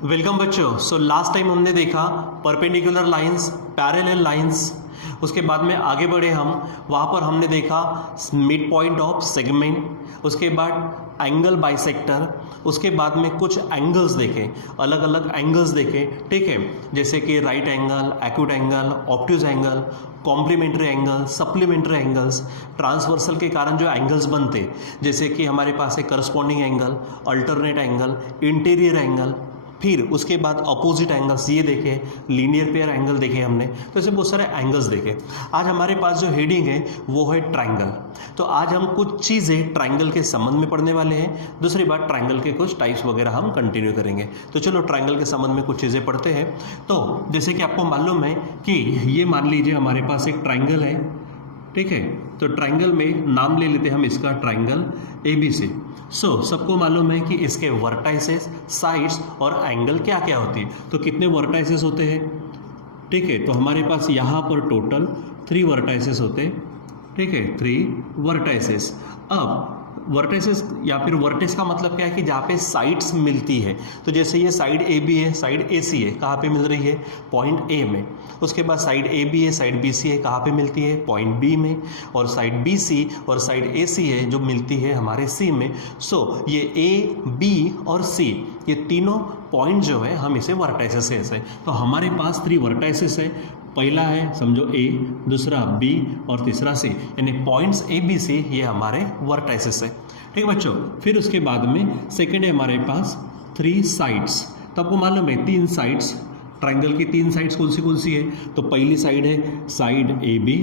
Welcome बच्चों। So last time हमने देखा परपेंडिकुलर लाइंस, पैरेलल लाइंस। उसके बाद में आगे बढ़े हम, वहाँ पर हमने देखा मिड पॉइंट ऑफ सेगमेंट, उसके बाद एंगल बाइसेक्टर, उसके बाद में कुछ एंगल्स देखे, अलग अलग एंगल्स देखे, ठीक है, जैसे कि right angle, acute angle, obtuse angle, complementary angle, supplementary angles, transversal के कारण जो एंगल्स बनते, जैसे कि हमारे पास है corresponding angle, alternate angle, interior angle, फिर उसके बाद अपोजिट एंगल्स ये देखे, लीनियर पेयर एंगल देखे हमने, तो ऐसे बहुत सारे एंगल्स देखे। आज हमारे पास जो हेडिंग है वो है ट्रायंगल। तो आज हम कुछ चीज़ें ट्रायंगल के संबंध में पढ़ने वाले हैं, दूसरी बात ट्रायंगल के कुछ टाइप्स वगैरह हम कंटिन्यू करेंगे। तो चलो ट्रायंगल के संबंध में कुछ चीज़ें पढ़ते हैं। तो जैसे कि आपको मालूम है कि ये मान लीजिए हमारे पास एक ट्रायंगल है, ठीक है। तो ट्रायंगल में नाम ले लेते हैं हम इसका, ट्रायंगल ABC। सबको मालूम है कि इसके वर्टाइसेस, साइड्स और एंगल क्या क्या होती है। तो कितने वर्टाइसेस होते हैं, ठीक है। तो हमारे पास यहाँ पर टोटल 3 वर्टाइसेस होते हैं, ठीक है, 3 वर्टाइसेस। अब वर्टेसेस या फिर वर्टेक्स का मतलब क्या है कि जहाँ पे साइड्स मिलती है। तो जैसे ये साइड AB है, साइड AC है, कहाँ पे मिल रही है, पॉइंट A में। उसके बाद साइड AB है, साइड BC है, कहाँ पे मिलती है, पॉइंट B में। और साइड BC और साइड AC है जो मिलती है हमारे C में। ये A, B और C, ये तीनों पॉइंट जो है हम इसे वर्टाइसेस है ऐसे। तो हमारे पास 3 वर्टाइसेस है। पहला है समझो A, दूसरा B और तीसरा C, यानी पॉइंट्स ABC ये हमारे वर्टाइसेस है, ठीक है बच्चों। फिर उसके बाद में सेकंड है हमारे पास 3 साइड्स। तो आपको मालूम है 3 साइड्स, ट्रायंगल की 3 साइड्स कौन सी है। तो पहली साइड है साइड AB,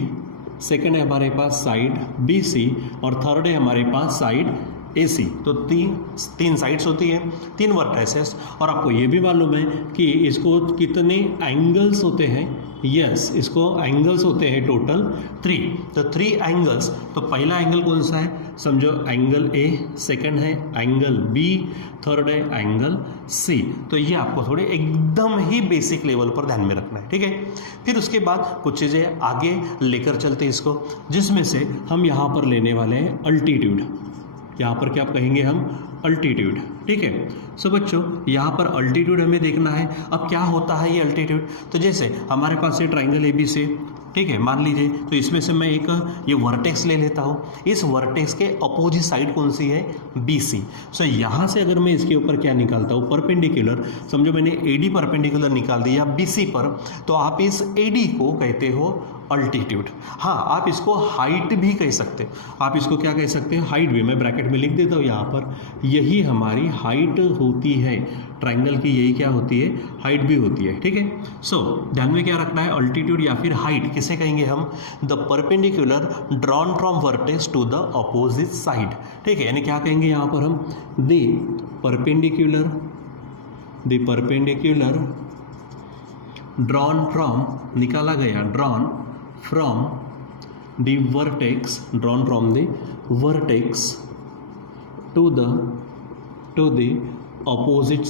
सेकंड है हमारे पास साइड BC और थर्ड है हमारे पास साइड AC। तो तीन साइड्स होती है, 3 वर्टाइसेस। और आपको ये भी मालूम है कि इसको कितने एंगल्स होते हैं। यस, इसको एंगल्स होते हैं टोटल 3। तो 3 एंगल्स। तो पहला एंगल कौन सा है, समझो एंगल A, सेकंड है एंगल B, थर्ड है एंगल C। तो ये आपको थोड़े एकदम ही बेसिक लेवल पर ध्यान में रखना है, ठीक है। फिर उसके बाद कुछ चीज़ें आगे लेकर चलते हैं इसको, जिसमें से हम यहाँ पर लेने वाले हैं अल्टीट्यूड। यहाँ पर क्या कहेंगे हम, अल्टीट्यूड, ठीक है। बच्चों यहाँ पर अल्टीट्यूड हमें देखना है। अब क्या होता है ये अल्टीट्यूड। तो जैसे हमारे पास ये ट्रायंगल ABC, ठीक है, मान लीजिए। तो इसमें से मैं एक ये वर्टेक्स ले लेता हूँ। इस वर्टेक्स के अपोजिट साइड कौन सी है, BC। यहाँ से अगर मैं इसके ऊपर क्या निकालता हूँ, परपेंडिकुलर, समझो मैंने AD परपेंडिकुलर निकाल दिया BC पर, तो आप इस AD को कहते हो अल्टीट्यूड। हाँ, आप इसको हाइट भी कह सकते हो। आप इसको क्या कह सकते हैं, हाइट भी। मैं ब्रैकेट में लिख देता हूँ यहाँ पर, यही हमारी हाइट होती है। ट्रायंगल की यही क्या होती है, हाइट भी होती है, ठीक है। ध्यान में क्या रखना है, अल्टीट्यूड या फिर हाइट किसे कहेंगे हम, the perpendicular drawn from vertex to the opposite side, ठीक है। यानी क्या कहेंगे यहाँ पर हम, द परपेंडिकुलर ड्रॉन फ्रॉम, निकाला गया, drawn from the vertex, drawn from the vertex to the opposite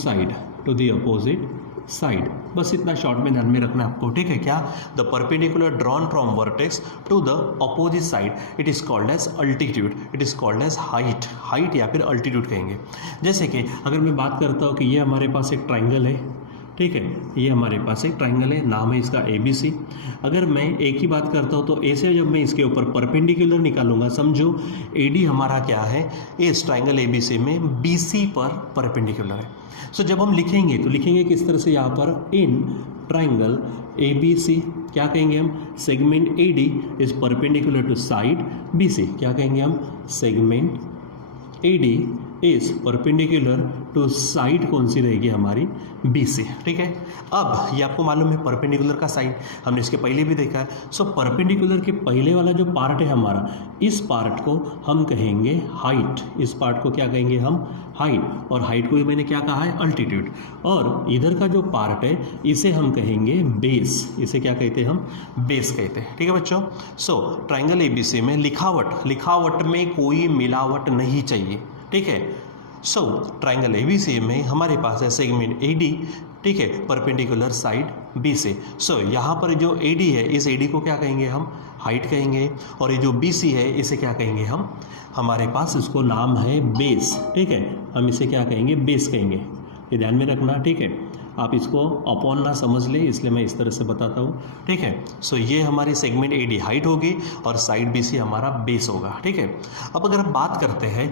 side. बस इतना शॉर्ट में ध्यान में रखना है आपको, ठीक है। क्या, the perpendicular drawn from vertex to the opposite side, it is called as altitude, it is called as height या फिर अल्टीट्यूड कहेंगे। जैसे कि अगर मैं बात करता हूँ कि ये हमारे पास एक ट्रायंगल है, ठीक है, ये हमारे पास एक ट्रायंगल है, नाम है इसका ABC। अगर मैं एक ही बात करता हूँ तो ए से जब मैं इसके ऊपर परपेंडिकुलर निकालूंगा, समझो AD हमारा क्या है, इस ट्रायंगल ABC में BC पर परपेंडिकुलर है। जब हम लिखेंगे तो लिखेंगे किस तरह से, यहाँ पर इन ट्रायंगल ABC क्या कहेंगे हम, segment AD is perpendicular to side BC। क्या कहेंगे हम, segment AD is perpendicular to side कौन सी रहेगी हमारी, BC, ठीक है। अब ये आपको मालूम है परपेंडिकुलर का साइड, हमने इसके पहले भी देखा है। परपेंडिकुलर के पहले वाला जो पार्ट है हमारा, इस पार्ट को हम कहेंगे हाइट। इस पार्ट को क्या कहेंगे हम, हाइट। और हाइट को ही मैंने क्या कहा है, अल्टीट्यूड। और इधर का जो पार्ट है इसे हम कहेंगे बेस। इसे क्या कहते हैं हम, बेस कहते हैं, ठीक है बच्चों। ट्रायंगल ABC में लिखावट में कोई मिलावट नहीं चाहिए, ठीक है। ट्रायंगल ABC में हमारे पास है सेगमेंट AD, ठीक है, परपेंडिकुलर साइड BC। यहाँ पर जो AD है, इस AD को क्या कहेंगे हम, हाइट कहेंगे। और ये जो BC है इसे क्या कहेंगे हम, हमारे पास इसको नाम है बेस, ठीक है, हम इसे क्या कहेंगे, बेस कहेंगे। ये ध्यान में रखना, ठीक है। आप इसको अपॉन ना समझ ले, इसलिए मैं इस तरह से बताता हूँ, ठीक है। सो ये हमारी सेगमेंट AD हाइट होगी और साइड BC हमारा बेस होगा, ठीक है। अब अगर हम बात करते हैं,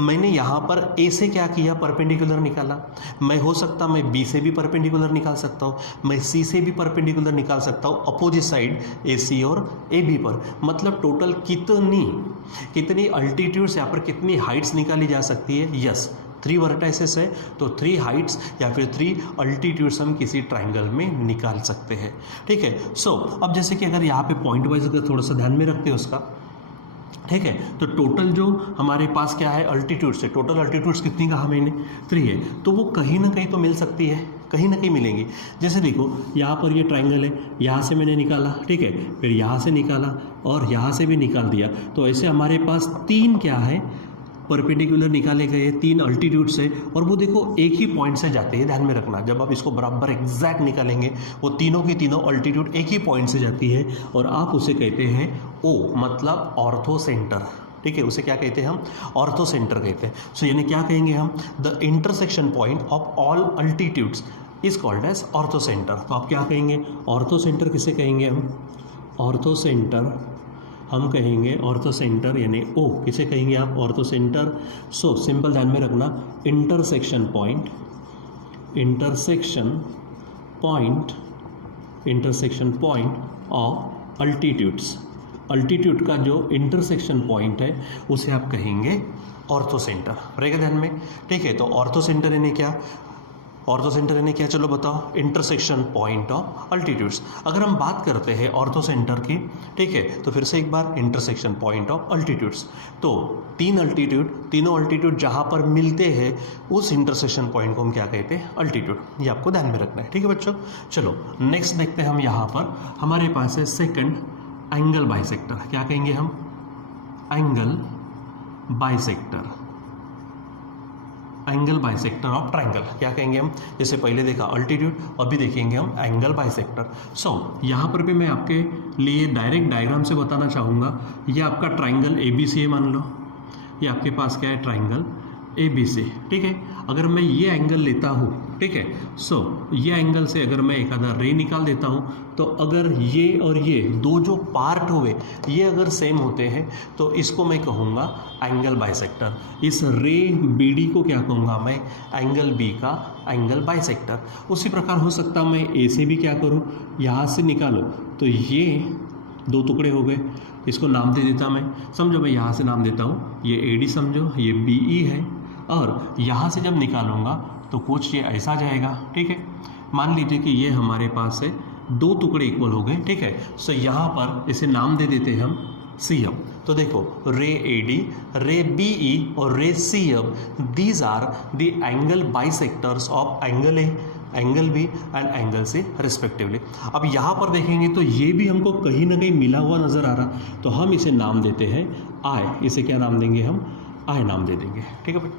मैंने यहाँ पर A से क्या किया, परपेंडिकुलर निकाला। मैं हो सकता मैं B से भी परपेंडिकुलर निकाल सकता हूँ, मैं C से भी परपेंडिकुलर निकाल सकता हूँ अपोजिट साइड AC और AB पर। मतलब टोटल कितनी अल्टीट्यूड्स यहाँ पर, कितनी हाइट्स निकाली जा सकती है। यस, 3 वर्टाइसेस है तो 3 हाइट्स या फिर 3 अल्टीट्यूड्स हम किसी ट्राइंगल में निकाल सकते हैं, ठीक है। अब जैसे कि अगर यहाँ पे पॉइंट वाइज अगर थोड़ा सा ध्यान में रखते हैं उसका, ठीक है, तो टोटल जो हमारे पास क्या है अल्टीट्यूड्स है, टोटल अल्टीट्यूड्स कितनी कहा मैंने, 3 है। तो वो कहीं ना कहीं तो मिल सकती है, कहीं ना कहीं मिलेंगी। जैसे देखो यहाँ पर ये ट्राइंगल है, यहाँ से मैंने निकाला, ठीक है, फिर यहाँ से निकाला और यहाँ से भी निकाल दिया। तो ऐसे हमारे पास 3 क्या है परपेंडिकुलर निकाले गए, 3 अल्टीट्यूड्स है और वो देखो एक ही पॉइंट से जाते हैं। ध्यान में रखना, जब आप इसको बराबर एग्जैक्ट निकालेंगे वो तीनों की तीनों अल्टीट्यूड एक ही पॉइंट से जाती है और आप उसे कहते हैं O, मतलब ऑर्थो सेंटर, ठीक है। उसे क्या कहते हैं हम, ऑर्थो सेंटर कहते हैं। सो यानी क्या कहेंगे हम, the intersection point of all altitudes is called as orthocentre. तो आप क्या कहेंगे, ऑर्थो सेंटर किसे कहेंगे हम, ऑर्थो सेंटर हम कहेंगे, ऑर्थो सेंटर यानी O किसे कहेंगे आप, ऑर्थो सेंटर। सो सिंपल ध्यान में रखना, इंटरसेक्शन पॉइंट ऑफ अल्टीट्यूड का जो इंटरसेक्शन पॉइंट है उसे आप कहेंगे ऑर्थो सेंटर, रहेगा ध्यान में, ठीक है। तो ऑर्थो सेंटर यानी क्या, ऑर्थो सेंटर यानी क्या, चलो बताओ, इंटरसेक्शन पॉइंट ऑफ अल्टीट्यूड्स। अगर हम बात करते हैं ऑर्थो सेंटर की, ठीक है, तो फिर से एक बार इंटरसेक्शन पॉइंट ऑफ अल्टीट्यूड्स, तो 3 अल्टीट्यूड, तीनों अल्टीट्यूड जहाँ पर मिलते हैं उस इंटरसेक्शन पॉइंट को हम क्या कहते हैं, अल्टीट्यूड। ये आपको ध्यान में रखना है, ठीक है बच्चों। चलो नेक्स्ट देखते हैं हम, यहाँ पर हमारे पास है सेकंड एंगल बाइसेक्टर। क्या कहेंगे हम, एंगल बाइसेक्टर ऑफ ट्राइंगल। क्या कहेंगे हम, जैसे पहले देखा अल्टीट्यूड, अभी देखेंगे हम एंगल बाइसेक्टर। यहाँ पर भी मैं आपके लिए डायरेक्ट डायग्राम से बताना चाहूँगा। ये आपका ट्राइंगल ABC है, मान लो ये आपके पास क्या है, ट्राइंगल ABC, ठीक है। अगर मैं ये एंगल लेता हूँ, ठीक है, ये एंगल से अगर मैं एक आधा रे निकाल देता हूँ, तो अगर ये और ये दो जो पार्ट हुए ये अगर सेम होते हैं तो इसको मैं कहूँगा एंगल बाइसेक्टर। इस रे BD को क्या कहूँगा मैं, एंगल B का एंगल बाइसेक्टर। उसी प्रकार हो सकता मैं A से भी क्या करूँ, यहाँ से निकालो तो ये 2 टुकड़े हो गए, इसको नाम दे देता मैं, समझो मैं यहाँ से नाम देता हूँ, ये AD समझो, ये BE है, और यहाँ से जब निकालूंगा तो कुछ ये ऐसा जाएगा, ठीक है। मान लीजिए कि ये हमारे पास है 2 टुकड़े इक्वल हो गए, ठीक है। यहाँ पर इसे नाम दे देते हैं हम CF। तो देखो रे AD, रे BE और ray CF, these are the angle bisectors of angle A, angle B and angle C respectively. अब यहाँ पर देखेंगे तो ये भी हमको कहीं ना कहीं मिला हुआ नज़र आ रहा, तो हम इसे नाम देते हैं I। इसे क्या नाम देंगे हम, I नाम दे देंगे, ठीक है भाई।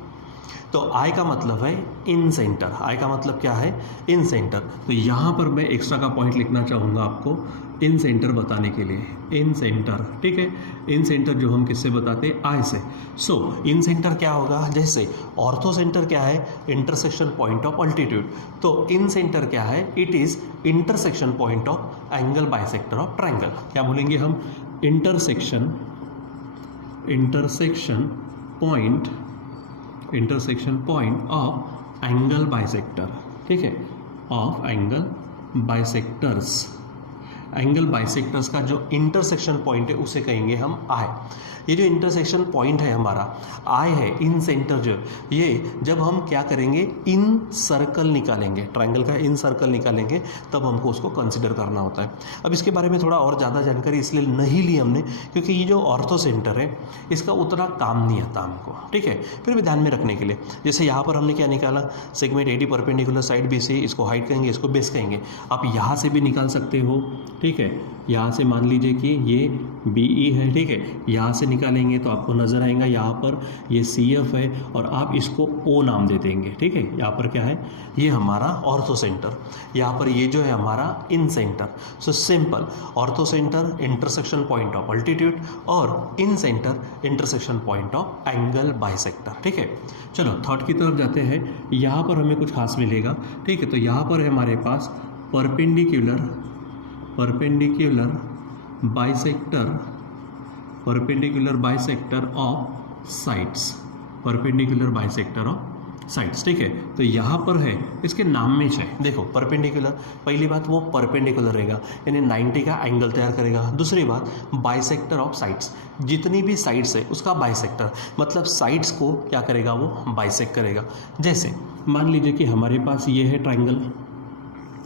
तो I का मतलब है इन सेंटर, I का मतलब क्या है, इन सेंटर। तो यहाँ पर मैं एक्स्ट्रा का पॉइंट लिखना चाहूँगा आपको इन सेंटर बताने के लिए, इन सेंटर, ठीक है। इन सेंटर जो हम किससे बताते हैं, I से। इन सेंटर क्या होगा, जैसे ऑर्थो सेंटर क्या है, इंटरसेक्शन पॉइंट ऑफ अल्टीट्यूड, तो इन सेंटर क्या है, it is intersection point of angle bisector of triangle. क्या बोलेंगे हम, intersection point of angle bisector, ठीक है, ऑफ एंगल बाइसेक्टर्स का जो इंटरसेक्शन पॉइंट है उसे कहेंगे हम I। ये जो इंटरसेक्शन पॉइंट है हमारा I है, इन सेंटर जो, ये जब हम क्या करेंगे, इन सर्कल निकालेंगे, ट्राइंगल का इन सर्कल निकालेंगे, तब हमको उसको कंसिडर करना होता है। अब इसके बारे में थोड़ा और ज़्यादा जानकारी इसलिए नहीं ली हमने, क्योंकि ये जो ऑर्थो सेंटर है इसका उतना काम नहीं आता हमको, ठीक है, फिर भी ध्यान में रखने के लिए। जैसे यहाँ पर हमने क्या निकाला, segment AD perpendicular side BC, इसको हाइट कहेंगे, इसको बेस कहेंगे। आप यहाँ से भी निकाल सकते हो, ठीक है, यहाँ से मान लीजिए कि ये BE है, ठीक है, यहाँ से निकालेंगे तो आपको नज़र आएगा यहाँ पर ये CF है और आप इसको O नाम दे देंगे, ठीक है। यहाँ पर क्या है, ये हमारा ऑर्थो सेंटर, यहाँ पर ये जो है हमारा incentre. So simple, orthocentre intersection point of altitude और incentre intersection point of angle bisector, ठीक है। चलो थर्ड की तरफ जाते हैं। यहाँ पर हमें कुछ खास मिलेगा, ठीक है। तो यहाँ पर है हमारे पास perpendicular bisector of sides, perpendicular bisector of sides, ठीक है। तो यहाँ पर है, इसके नाम में है, देखो परपेंडिकुलर, पहली बात वो परपेंडिकुलर रहेगा यानी 90 का एंगल तैयार करेगा। दूसरी बात बाइसेक्टर ऑफ साइड्स, जितनी भी साइड्स है उसका बाइसेक्टर, मतलब साइड्स को क्या करेगा, वो बाइसेक्ट करेगा। जैसे मान लीजिए कि हमारे पास ये है ट्राइंगल,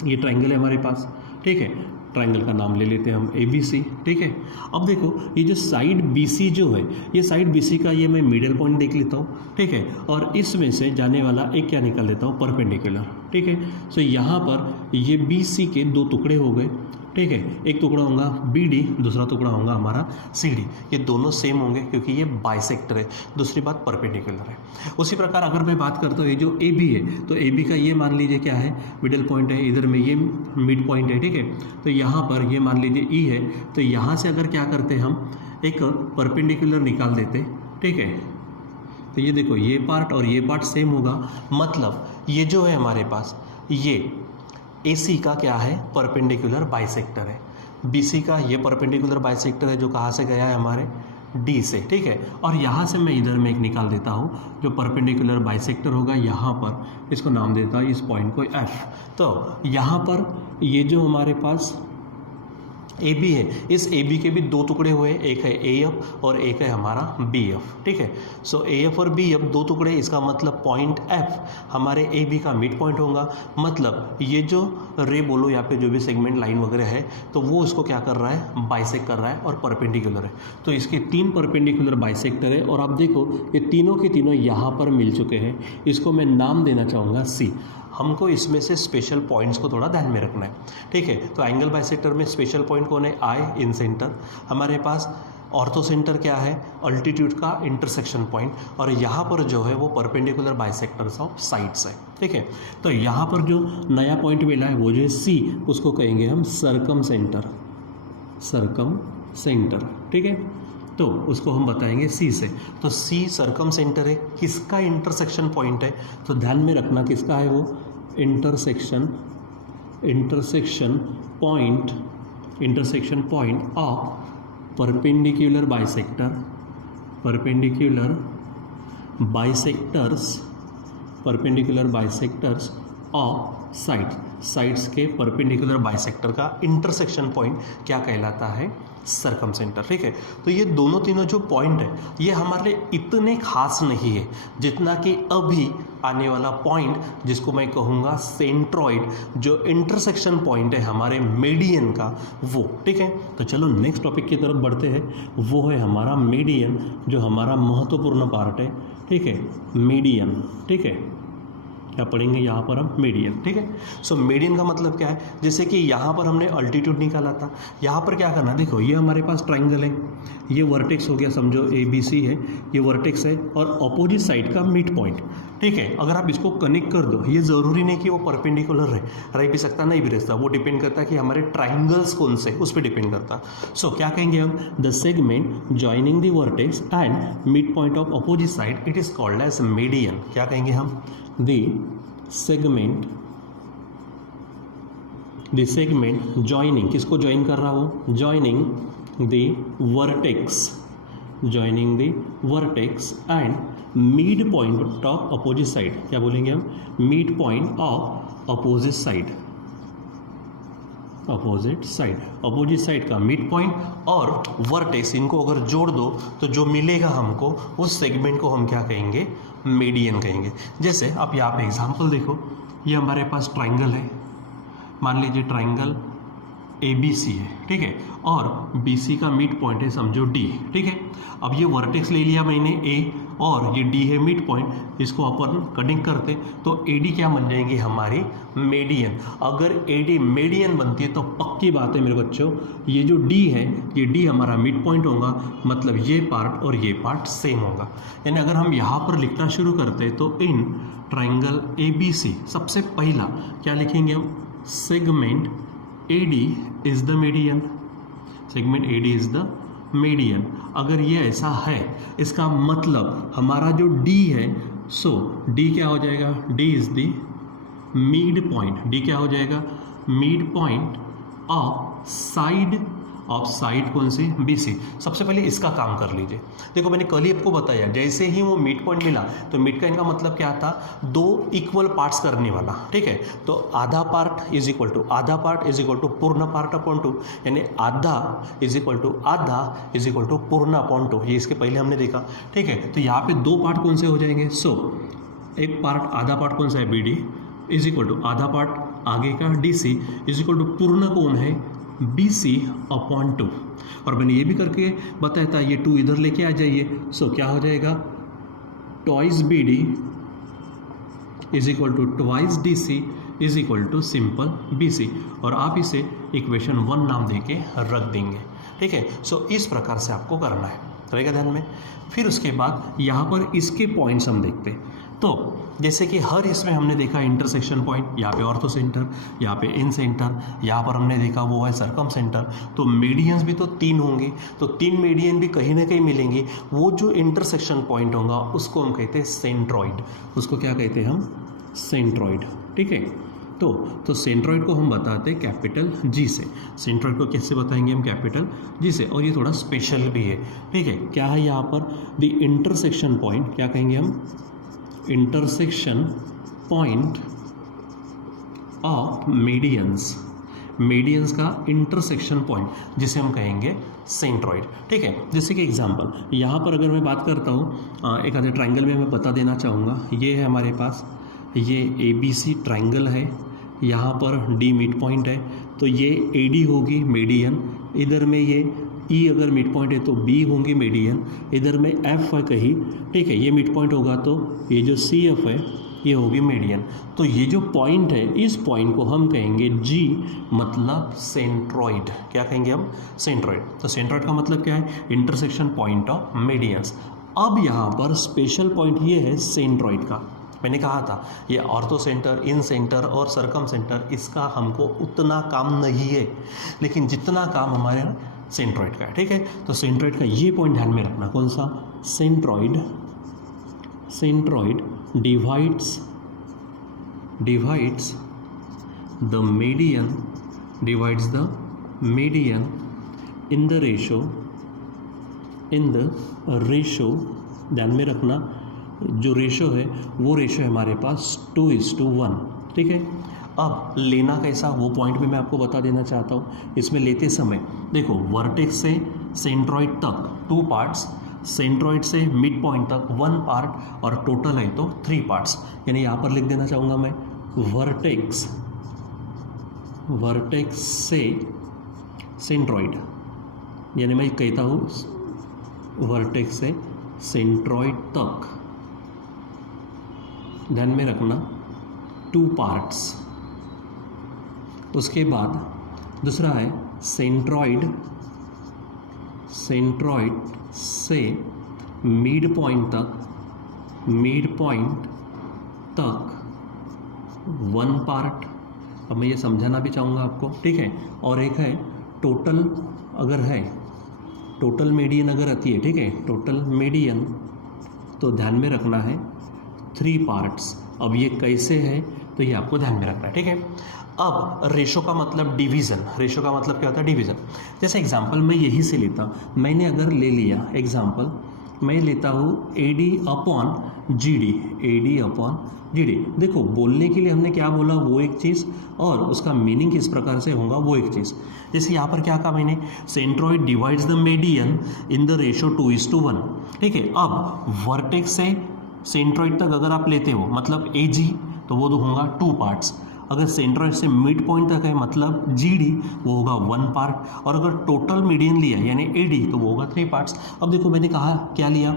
ये ट्राइंगल है हमारे पास, ठीक है। ट्राइंगल का नाम ले लेते हैं हम ABC, ठीक है। अब देखो ये जो साइड BC जो है, ये साइड BC का ये मैं मिडिल पॉइंट देख लेता हूँ, ठीक है। और इसमें से जाने वाला एक क्या निकाल लेता हूँ, परपेंडिकुलर, ठीक है। सो यहाँ पर ये BC के दो टुकड़े हो गए, ठीक है। एक टुकड़ा होगा BD, दूसरा टुकड़ा होगा हमारा CD। ये दोनों सेम होंगे क्योंकि ये बाइसेक्टर है, दूसरी बात परपेंडिकुलर है। उसी प्रकार अगर मैं बात करता हूँ ये जो AB है, तो AB का ये मान लीजिए क्या है, मिडिल पॉइंट है, इधर में ये मिड पॉइंट है, ठीक है। तो यहाँ पर ये मान लीजिए E है, तो यहाँ से अगर क्या करते हैं हम एक परपेंडिकुलर निकाल देते, ठीक है। तो ये देखो ये पार्ट और ये पार्ट सेम होगा, मतलब ये जो है हमारे पास ये AC का क्या है, परपेंडिकुलर बाइसेक्टर है। BC का ये परपेंडिकुलर बाइसेक्टर है जो कहाँ से गया है, हमारे D से, ठीक है। और यहाँ से मैं इधर में एक निकाल देता हूँ जो परपेंडिकुलर बाइसेक्टर होगा, यहाँ पर इसको नाम देता हूँ इस पॉइंट को F। तो यहाँ पर ये जो हमारे पास AB है, इस AB के भी दो टुकड़े हुए, एक है AF और एक है हमारा BF, ठीक है। सो AF और BF दो टुकड़े, इसका मतलब पॉइंट F हमारे AB का मिड पॉइंट होगा। मतलब ये जो रे बोलो या पे जो भी सेगमेंट लाइन वगैरह है, तो वो इसको क्या कर रहा है, बाइसेक्ट कर रहा है और परपेंडिकुलर है। तो इसके 3 परपेंडिकुलर बाइसेक्टर है और आप देखो ये तीनों के तीनों यहाँ पर मिल चुके हैं। इसको मैं नाम देना चाहूँगा C। हमको इसमें से स्पेशल पॉइंट्स को थोड़ा ध्यान में रखना है, ठीक है। तो एंगल बाइसेक्टर में स्पेशल पॉइंट कौन है, I इन सेंटर। हमारे पास ऑर्थो सेंटर क्या है, अल्टीट्यूड का इंटरसेक्शन पॉइंट, और यहाँ पर जो है वो परपेंडिकुलर बाइसेक्टर्स ऑफ साइड्स है, ठीक है। तो यहाँ पर जो नया पॉइंट मिला है वो जो है C, उसको कहेंगे हम सरकम सेंटर, ठीक है। तो उसको हम बताएंगे C से। तो C सरकम सेंटर है, किसका इंटरसेक्शन पॉइंट है, तो ध्यान में रखना किसका है वो, intersection point of perpendicular bisectors of sides के परपेंडिकुलर बाइसेक्टर का इंटरसेक्शन पॉइंट क्या कहलाता है, सरकम सेंटर, ठीक है। तो ये दोनों तीनों जो पॉइंट है ये हमारे इतने खास नहीं है जितना कि अभी आने वाला पॉइंट जिसको मैं कहूँगा सेंट्रॉइड, जो इंटरसेक्शन पॉइंट है हमारे मीडियन का, वो, ठीक है। तो चलो नेक्स्ट टॉपिक की तरफ बढ़ते हैं, वो है हमारा मीडियन, जो हमारा महत्वपूर्ण पार्ट है, ठीक है। मीडियन, ठीक है, क्या पढ़ेंगे यहाँ पर हम, मीडियन, ठीक है। सो मीडियन का मतलब क्या है, जैसे कि यहाँ पर हमने अल्टीट्यूड निकाला था, यहाँ पर क्या करना, देखो ये हमारे पास ट्राइंगल है, ये वर्टेक्स हो गया, समझो ABC है, ये वर्टेक्स है और अपोजिट साइड का मिड पॉइंट, ठीक है। अगर आप इसको कनेक्ट कर दो, ये ज़रूरी नहीं कि वो परपेंडिकुलर रह भी सकता, नहीं भी रहता, वो डिपेंड करता है कि हमारे ट्राइंगल्स कौन से, उस पर डिपेंड करता। सो क्या कहेंगे हम, the segment joining the vertex and mid point of opposite side, it is called as median. क्या कहेंगे हम, द सेगमेंट जॉइनिंग, किसको ज्वाइन कर रहा हो, joining the vertex and mid point of opposite side, क्या बोलेंगे हम, mid point of opposite side का मिड पॉइंट और वर्टेक्स, इनको अगर जोड़ दो तो जो मिलेगा हमको उस सेगमेंट को हम क्या कहेंगे, मीडियन कहेंगे। जैसे आप यहाँ पे एग्जांपल देखो, ये हमारे पास ट्राइंगल है, मान लीजिए ट्राइंगल ABC है, ठीक है, और BC का मिड पॉइंट है समझो D, ठीक है। अब ये वर्टेक्स ले लिया मैंने A और ये D है मिड पॉइंट, इसको अपन कनेक्ट करते तो AD क्या बन जाएंगी हमारी मेडियन। अगर AD मेडियन बनती है तो पक्की बात है मेरे बच्चों, ये जो D है ये D हमारा मिड पॉइंट होगा, मतलब ये पार्ट और ये पार्ट सेम होगा। यानी अगर हम यहाँ पर लिखना शुरू करते तो इन ट्राइंगल ABC सबसे पहला क्या लिखेंगे हम, segment AD is the median, segment AD is the median. अगर ये ऐसा है इसका मतलब हमारा जो D है, सो D क्या हो जाएगा, D is the mid point, D क्या हो जाएगा, मिड पॉइंट ऑफ साइड कौन सी, BC। सबसे पहले इसका काम कर लीजिए। देखो मैंने कल ही आपको बताया, जैसे ही वो मिड पॉइंट मिला तो मिड का इनका मतलब क्या था, दो इक्वल पार्ट्स करने वाला, ठीक है। तो आधा पार्ट इज इक्वल टू पूर्ण पार्ट अपॉन 2, यानी आधा इज इक्वल टू पूर्ण अपॉन 2। ये इसके पहले हमने देखा, ठीक है। तो यहाँ पे दो पार्ट कौन से हो जाएंगे, सो एक पार्ट आधा पार्ट कौन सा है BD इज इक्वल टू आधा पार्ट आगे का DC इज इक्वल टू पूर्ण कौन है BC अपॉन 2। और मैंने ये भी करके बताया था, ये 2 इधर लेके आ जाइए, सो क्या हो जाएगा, twice BD is equal to twice DC is equal to simple BC। और आप इसे इक्वेशन 1 नाम देके रख देंगे, ठीक है। सो इस प्रकार से आपको करना है, रहेगा ध्यान में। फिर उसके बाद यहाँ पर इसके पॉइंट्स हम देखते हैं। तो जैसे कि हर इसमें हमने देखा इंटरसेक्शन पॉइंट, यहाँ पे ऑर्थो सेंटर, यहाँ पे इन सेंटर, यहाँ पर हमने देखा वो है सर्कम सेंटर। तो मीडियंस भी तो 3 होंगे, तो 3 मीडियन भी कहीं ना कहीं मिलेंगे। वो जो इंटरसेक्शन पॉइंट होगा उसको हम कहते हैं सेंट्रॉइड, उसको क्या कहते हैं हम, सेंट्रॉइड, ठीक है। तो सेंट्रॉइड को हम बताते हैं कैपिटल G से। सेंट्रॉइड को कैसे बताएंगे हम, कैपिटल G से। और ये थोड़ा स्पेशल भी है, ठीक है। क्या है यहाँ पर, द इंटरसेक्शन पॉइंट, क्या कहेंगे हम, इंटरसेक्शन पॉइंट ऑफ मीडियंस का इंटरसेक्शन पॉइंट, जिसे हम कहेंगे सेंट्रॉइड, ठीक है। जैसे कि एग्जांपल यहाँ पर अगर मैं बात करता हूँ, एक आधे ट्राइंगल में मैं बता देना चाहूँगा, ये है हमारे पास, ये ABC ट्राइंगल है, यहाँ पर D मिड पॉइंट है, तो ये AD होगी मीडियन, इधर में ये E अगर मिड पॉइंट है तो B होंगी मीडियन, इधर में F है कहीं, ठीक है, ये मिड पॉइंट होगा तो ये जो CF है ये होगी मीडियन। तो ये जो पॉइंट है, इस पॉइंट को हम कहेंगे G, मतलब सेंट्रॉइड। क्या कहेंगे हम, सेंट्रॉइड। तो सेंट्रॉइड का मतलब क्या है, इंटरसेक्शन पॉइंट ऑफ मीडियंस। अब यहाँ पर स्पेशल पॉइंट ये है सेंट्रॉइड का। मैंने कहा था ये ऑर्थो सेंटर, इन सेंटर और सर्कम सेंटर, इसका हमको उतना काम नहीं है, लेकिन जितना काम हमारे सेंट्रॉइड का है, ठीक है। तो सेंट्रॉइड का ये पॉइंट ध्यान में रखना, कौन सा, centroid divides the median in the ratio, ध्यान में रखना, जो रेशो है वो रेशो है हमारे पास 2:1, ठीक है। अब लेना कैसा, वो पॉइंट भी मैं आपको बता देना चाहता हूँ। इसमें लेते समय देखो, वर्टेक्स से सेंट्रॉइड तक 2 पार्ट्स, सेंट्रॉइड से मिड पॉइंट तक 1 पार्ट, और टोटल है तो 3 पार्ट्स। यानी यहाँ पर लिख देना चाहूँगा मैं, वर्टेक्स से सेंट्रॉइड, यानी मैं कहता हूँ वर्टेक्स से सेंट्रॉइड तक, ध्यान में रखना, 2 पार्ट्स। उसके बाद दूसरा है सेंट्रॉइड से मिड पॉइंट तक 1 पार्ट। अब मैं ये समझाना भी चाहूँगा आपको, ठीक है। और एक है टोटल, अगर है टोटल मीडियन अगर आती है, ठीक है, टोटल मीडियन, तो ध्यान में रखना है 3 पार्ट्स। अब ये कैसे है तो ये आपको ध्यान में रखना है, ठीक है। अब रेशो का मतलब डिवीज़न, रेशो का मतलब क्या होता है, डिवीज़न। जैसे एग्जांपल मैं यही से लेता, मैंने अगर ले लिया एग्जांपल, मैं लेता हूँ AD अपॉन GD। देखो, बोलने के लिए हमने क्या बोला वो एक चीज़, और उसका मीनिंग किस प्रकार से होगा वो एक चीज़। जैसे यहाँ पर क्या कहा मैंने, centroid divides the median in the ratio 2:1, ठीक है। अब वर्टेक्स से सेंट्रॉइड तक अगर आप लेते हो, मतलब AG, तो वो होगा 2 पार्ट्स, अगर सेंट्रॉइड से मिड पॉइंट तक है मतलब GD वो होगा 1 पार्ट, और अगर टोटल मीडियन लिया यानी AD तो वो होगा 3 पार्ट्स। अब देखो मैंने कहा क्या लिया,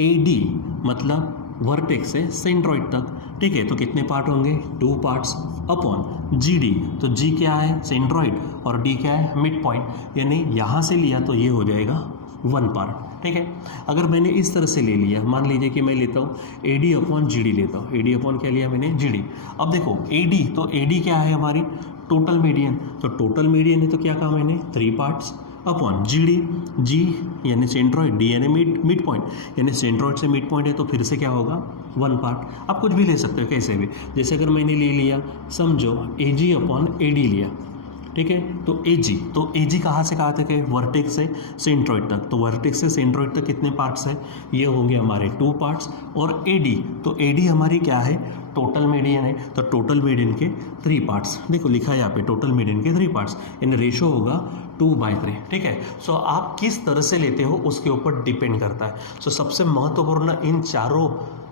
AD मतलब वर्टेक्स से सेंट्रॉइड तक, ठीक है, तो कितने पार्ट होंगे 2 पार्ट्स अपॉन GD, तो G क्या है सेंट्रॉइड और D क्या है मिड पॉइंट, यानी यहाँ से लिया तो ये हो जाएगा 1 पार्ट, ठीक है। अगर मैंने इस तरह से ले लिया, मान लीजिए कि मैं लेता हूँ AD अपॉन GD लेता हूँ, AD अपॉन क्या लिया मैंने GD। अब देखो AD, तो AD क्या है हमारी टोटल मीडियन, तो टोटल मीडियन है तो क्या कहा मैंने 3 पार्ट्स अपॉन GD, G यानी सेंट्रॉइड, D यानी मिड पॉइंट यानी सेंट्रॉइड से मिड पॉइंट है तो फिर से क्या होगा 1 पार्ट। आप कुछ भी ले सकते हो कैसे भी, जैसे अगर मैंने ले लिया समझो AG अपॉन AD लिया, ठीक है, तो AG कहाँ से कहाँ तक है वर्टेक्स से सेंट्रॉइड तक, तो वर्टेक्स से सेंट्रॉइड तक कितने पार्ट्स है, ये होंगे हमारे 2 पार्ट्स, और AD, तो AD हमारी क्या है टोटल मीडियन है, तो टोटल मीडियन के 3 पार्ट्स, देखो लिखा है यहाँ पे टोटल मीडियन के 3 पार्ट्स, इन रेशो होगा 2/3, ठीक है। सो आप किस तरह से लेते हो उसके ऊपर डिपेंड करता है। सो सबसे महत्वपूर्ण इन चारों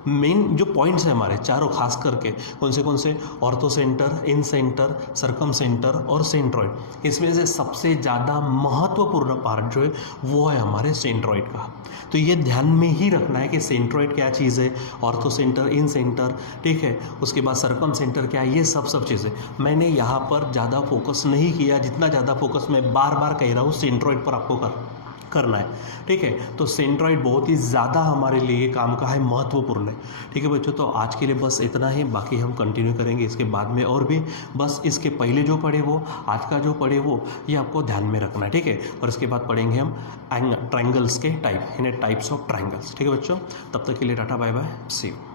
मेन जो पॉइंट्स हैं हमारे चारों, खास करके कौन से ऑर्थो सेंटर, इन सेंटर, सर्कम सेंटर और सेंट्रॉइड, इसमें से सबसे ज़्यादा महत्वपूर्ण पार्ट जो है वो है हमारे सेंट्रॉइड का। तो ये ध्यान में ही रखना है कि सेंट्रॉइड क्या चीज़ है, ऑर्थो सेंटर, इन सेंटर, ठीक है, उसके बाद सर्कम सेंटर क्या है, ये सब चीज़ें मैंने यहाँ पर ज़्यादा फोकस नहीं किया, जितना ज़्यादा फोकस मैं बार बार कह रहा हूँ सेंट्रॉइड पर आपको करना है, ठीक है। तो सेंट्रॉइड बहुत ही ज़्यादा हमारे लिए काम का है, महत्वपूर्ण है, ठीक है बच्चों। तो आज के लिए बस इतना ही, बाकी हम कंटिन्यू करेंगे इसके बाद में और भी, बस इसके पहले जो पढ़े वो, आज का जो पढ़े वो, ये आपको ध्यान में रखना है, ठीक है। और इसके बाद पढ़ेंगे हम ट्रायंगल्स के टाइप, यानी टाइप्स ऑफ ट्रायंगल्स, ठीक है बच्चों। तब तक के लिए ta-ta bye bye, see you.